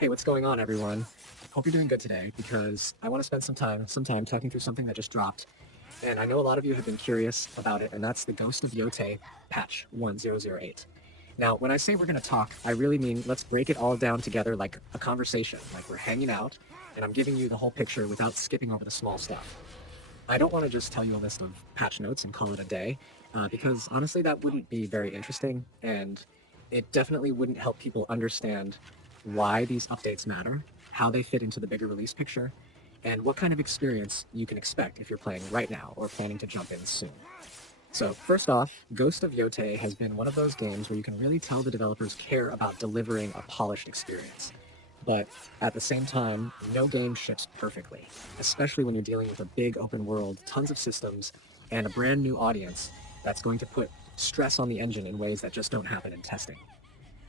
Hey, what's going on, everyone? Hope you're doing good today because I want to spend some time talking through something that just dropped, and I know a lot of you have been curious about it, and that's the Ghost of Yotei patch 1008. Now, when I say we're going to talk, I really mean let's break it all down together like a conversation, like we're hanging out, and I'm giving you the whole picture without skipping over the small stuff. I don't want to just tell you a list of patch notes and call it a day, because honestly, that wouldn't be very interesting, and it definitely wouldn't help people understand why these updates matter, how they fit into the bigger release picture, and what kind of experience you can expect if you're playing right now or planning to jump in soon. So, first off, Ghost of Yotei has been one of those games where you can really tell the developers care about delivering a polished experience. But at the same time, no game ships perfectly, especially when you're dealing with a big open world, tons of systems, and a brand new audience that's going to put stress on the engine in ways that just don't happen in testing.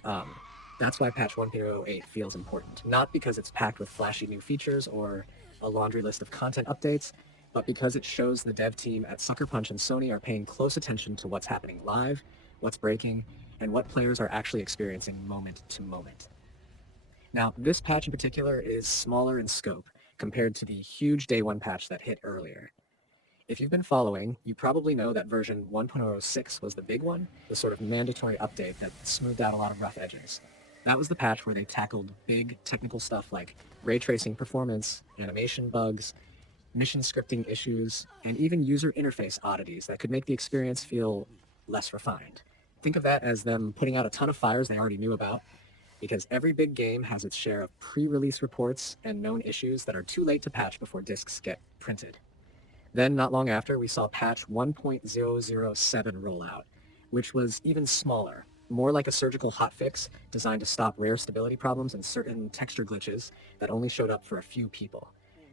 Um, that's why patch 1.08 feels important. Not because it's packed with flashy new features or a laundry list of content updates, but because it shows the dev team at Sucker Punch and Sony are paying close attention to what's happening live, what's breaking, and what players are actually experiencing moment to moment. Now, this patch in particular is smaller in scope compared to the huge day one patch that hit earlier. If you've been following, you probably know that version 1.06 was the big one, the sort of mandatory update that smoothed out a lot of rough edges. That was the patch where they tackled big technical stuff like ray tracing performance, animation bugs, mission scripting issues, and even user interface oddities that could make the experience feel less refined. Think of that as them putting out a ton of fires they already knew about, because every big game has its share of pre-release reports and known issues that are too late to patch before discs get printed. Then, not long after, we saw patch 1.007 roll out, which was even smaller, more like a surgical hotfix designed to stop rare stability problems and certain texture glitches that only showed up for a few people.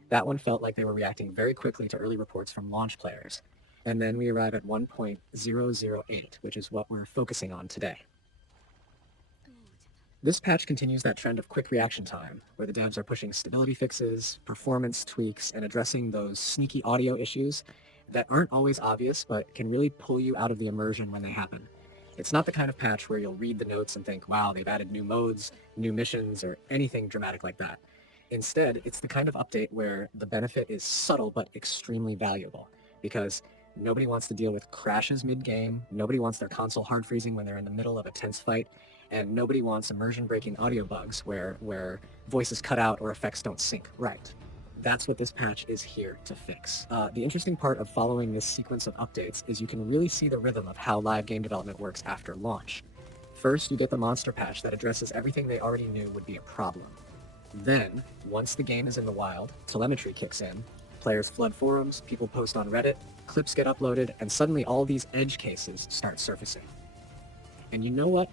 That one felt like they were reacting very quickly to early reports from launch players. And then we arrive at 1.008, which is what we're focusing on today. This patch continues that trend of quick reaction time, where the devs are pushing stability fixes, performance tweaks, and addressing those sneaky audio issues that aren't always obvious but can really pull you out of the immersion when they happen. It's not the kind of patch where you'll read the notes and think, wow, they've added new modes, new missions, or anything dramatic like that. Instead, it's the kind of update where the benefit is subtle but extremely valuable, because nobody wants to deal with crashes mid-game, nobody wants their console hard freezing when they're in the middle of a tense fight, and nobody wants immersion-breaking audio bugs where voices cut out or effects don't sync right. That's what this patch is here to fix. The interesting part of following this sequence of updates is you can really see the rhythm of how live game development works after launch. First, you get the monster patch that addresses everything they already knew would be a problem. Then, once the game is in the wild, telemetry kicks in, players flood forums, people post on Reddit, clips get uploaded, and suddenly all these edge cases start surfacing. And you know what?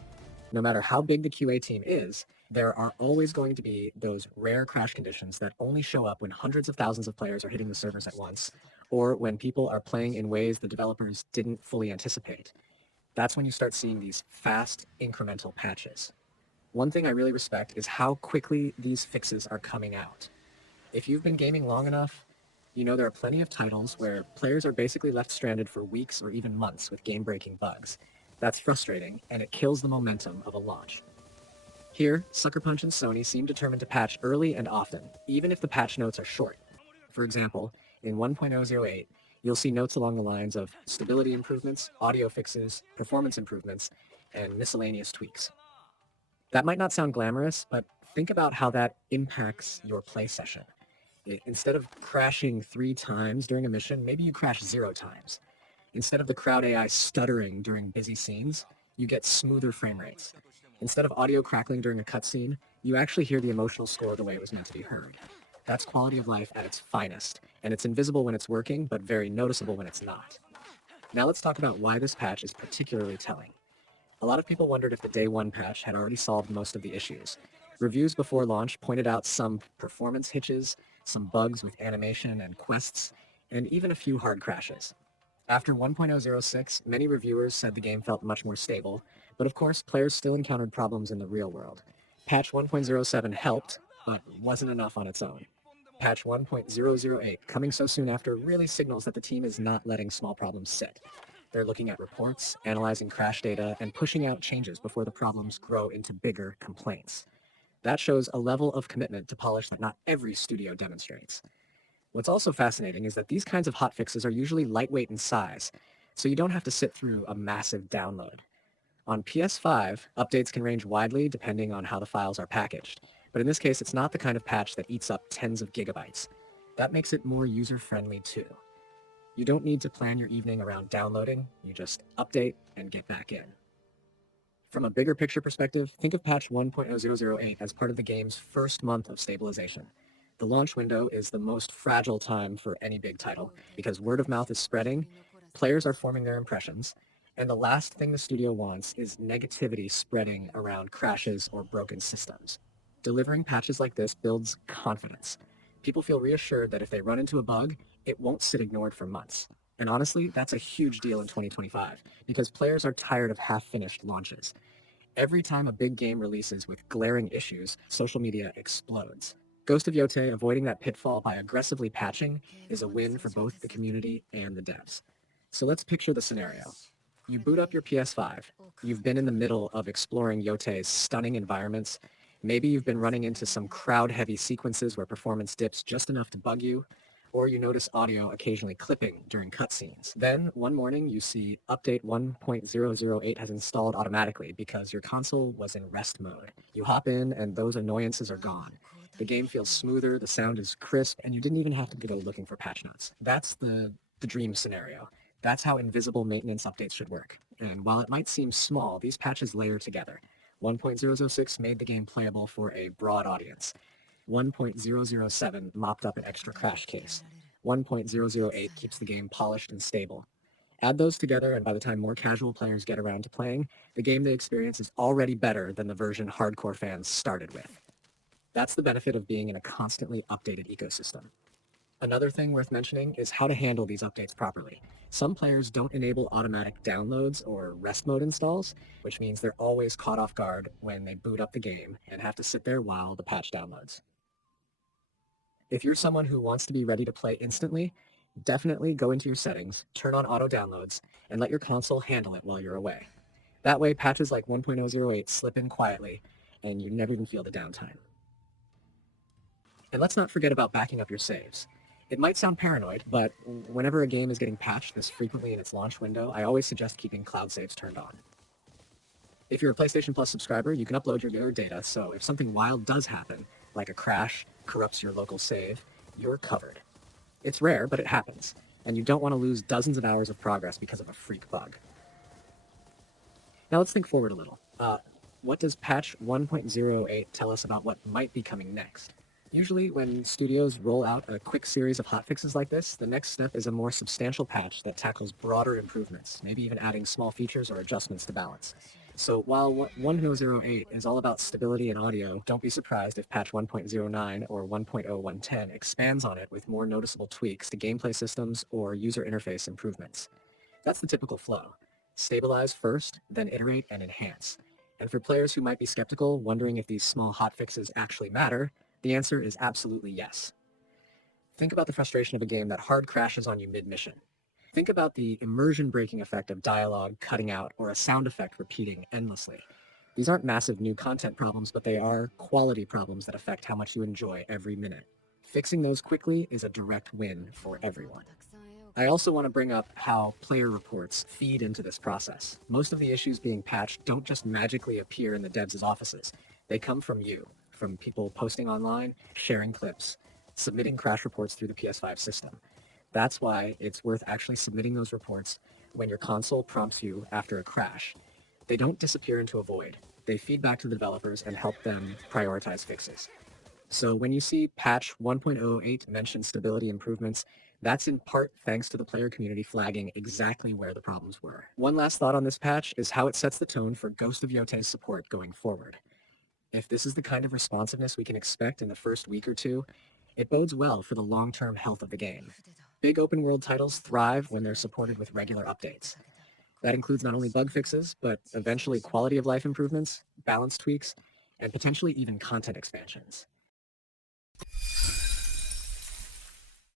No matter how big the QA team is, there are always going to be those rare crash conditions that only show up when hundreds of thousands of players are hitting the servers at once, or when people are playing in ways the developers didn't fully anticipate. That's when you start seeing these fast, incremental patches. One thing I really respect is how quickly these fixes are coming out. If you've been gaming long enough, you know there are plenty of titles where players are basically left stranded for weeks or even months with game-breaking bugs. That's frustrating, and it kills the momentum of a launch. Here, Sucker Punch and Sony seem determined to patch early and often, even if the patch notes are short. For example, in 1.008, you'll see notes along the lines of stability improvements, audio fixes, performance improvements, and miscellaneous tweaks. That might not sound glamorous, but think about how that impacts your play session. Instead of crashing 3 times during a mission, maybe you crash 0 times. Instead of the crowd AI stuttering during busy scenes, you get smoother frame rates. Instead of audio crackling during a cutscene, you actually hear the emotional score the way it was meant to be heard. That's quality of life at its finest, and it's invisible when it's working, but very noticeable when it's not. Now let's talk about why this patch is particularly telling. A lot of people wondered if the day one patch had already solved most of the issues. Reviews before launch pointed out some performance hitches, some bugs with animation and quests, and even a few hard crashes. After 1.006, many reviewers said the game felt much more stable, but of course, players still encountered problems in the real world. Patch 1.07 helped, but wasn't enough on its own. Patch 1.008, coming so soon after, really signals that the team is not letting small problems sit. They're looking at reports, analyzing crash data, and pushing out changes before the problems grow into bigger complaints. That shows a level of commitment to polish that not every studio demonstrates. What's also fascinating is that these kinds of hotfixes are usually lightweight in size, so you don't have to sit through a massive download. On PS5, updates can range widely depending on how the files are packaged, but in this case, it's not the kind of patch that eats up tens of gigabytes. That makes it more user-friendly too. You don't need to plan your evening around downloading, you just update and get back in. From a bigger picture perspective, think of patch 1.008 as part of the game's first month of stabilization. The launch window is the most fragile time for any big title because word of mouth is spreading, players are forming their impressions, and the last thing the studio wants is negativity spreading around crashes or broken systems. Delivering patches like this builds confidence. People feel reassured that if they run into a bug, it won't sit ignored for months. And honestly, that's a huge deal in 2025 because players are tired of half-finished launches. Every time a big game releases with glaring issues, social media explodes. Ghost of Yotei avoiding that pitfall by aggressively patching is a win for both the community and the devs. So let's picture the scenario. You boot up your PS5. You've been in the middle of exploring Yotei's stunning environments. Maybe you've been running into some crowd-heavy sequences where performance dips just enough to bug you, or you notice audio occasionally clipping during cutscenes. Then, one morning, you see Update 1.008 has installed automatically because your console was in rest mode. You hop in, and those annoyances are gone. The game feels smoother, the sound is crisp, and you didn't even have to go looking for patch notes. That's the dream scenario. That's how invisible maintenance updates should work. And while it might seem small, these patches layer together. 1.006 made the game playable for a broad audience. 1.007 mopped up an extra crash case. 1.008 keeps the game polished and stable. Add those together, and by the time more casual players get around to playing, the game they experience is already better than the version hardcore fans started with. That's the benefit of being in a constantly updated ecosystem. Another thing worth mentioning is how to handle these updates properly. Some players don't enable automatic downloads or rest mode installs, which means they're always caught off guard when they boot up the game and have to sit there while the patch downloads. If you're someone who wants to be ready to play instantly, definitely go into your settings, turn on auto downloads, and let your console handle it while you're away. That way, patches like 1.008 slip in quietly, and you never even feel the downtime. And let's not forget about backing up your saves. It might sound paranoid, but whenever a game is getting patched this frequently in its launch window, I always suggest keeping cloud saves turned on. If you're a PlayStation Plus subscriber, you can upload your data, so if something wild does happen, like a crash corrupts your local save, you're covered. It's rare, but it happens, and you don't want to lose dozens of hours of progress because of a freak bug. Now let's think forward a little. What does patch 1.08 tell us about what might be coming next? Usually when studios roll out a quick series of hotfixes like this, the next step is a more substantial patch that tackles broader improvements, maybe even adding small features or adjustments to balance. So while 1.008 is all about stability and audio, don't be surprised if patch 1.09 or 1.0110 expands on it with more noticeable tweaks to gameplay systems or user interface improvements. That's the typical flow. Stabilize first, then iterate and enhance. And for players who might be skeptical, wondering if these small hotfixes actually matter, the answer is absolutely yes. Think about the frustration of a game that hard crashes on you mid-mission. Think about the immersion-breaking effect of dialogue cutting out or a sound effect repeating endlessly. These aren't massive new content problems, but they are quality problems that affect how much you enjoy every minute. Fixing those quickly is a direct win for everyone. I also want to bring up how player reports feed into this process. Most of the issues being patched don't just magically appear in the devs' offices. They come from you, from people posting online, sharing clips, submitting crash reports through the PS5 system. That's why it's worth actually submitting those reports when your console prompts you after a crash. They don't disappear into a void. They feed back to the developers and help them prioritize fixes. So when you see patch 1.08 mention stability improvements, that's in part thanks to the player community flagging exactly where the problems were. One last thought on this patch is how it sets the tone for Ghost of Yotei's support going forward. If this is the kind of responsiveness we can expect in the first week or two, it bodes well for the long-term health of the game. Big open-world titles thrive when they're supported with regular updates. That includes not only bug fixes, but eventually quality of life improvements, balance tweaks, and potentially even content expansions.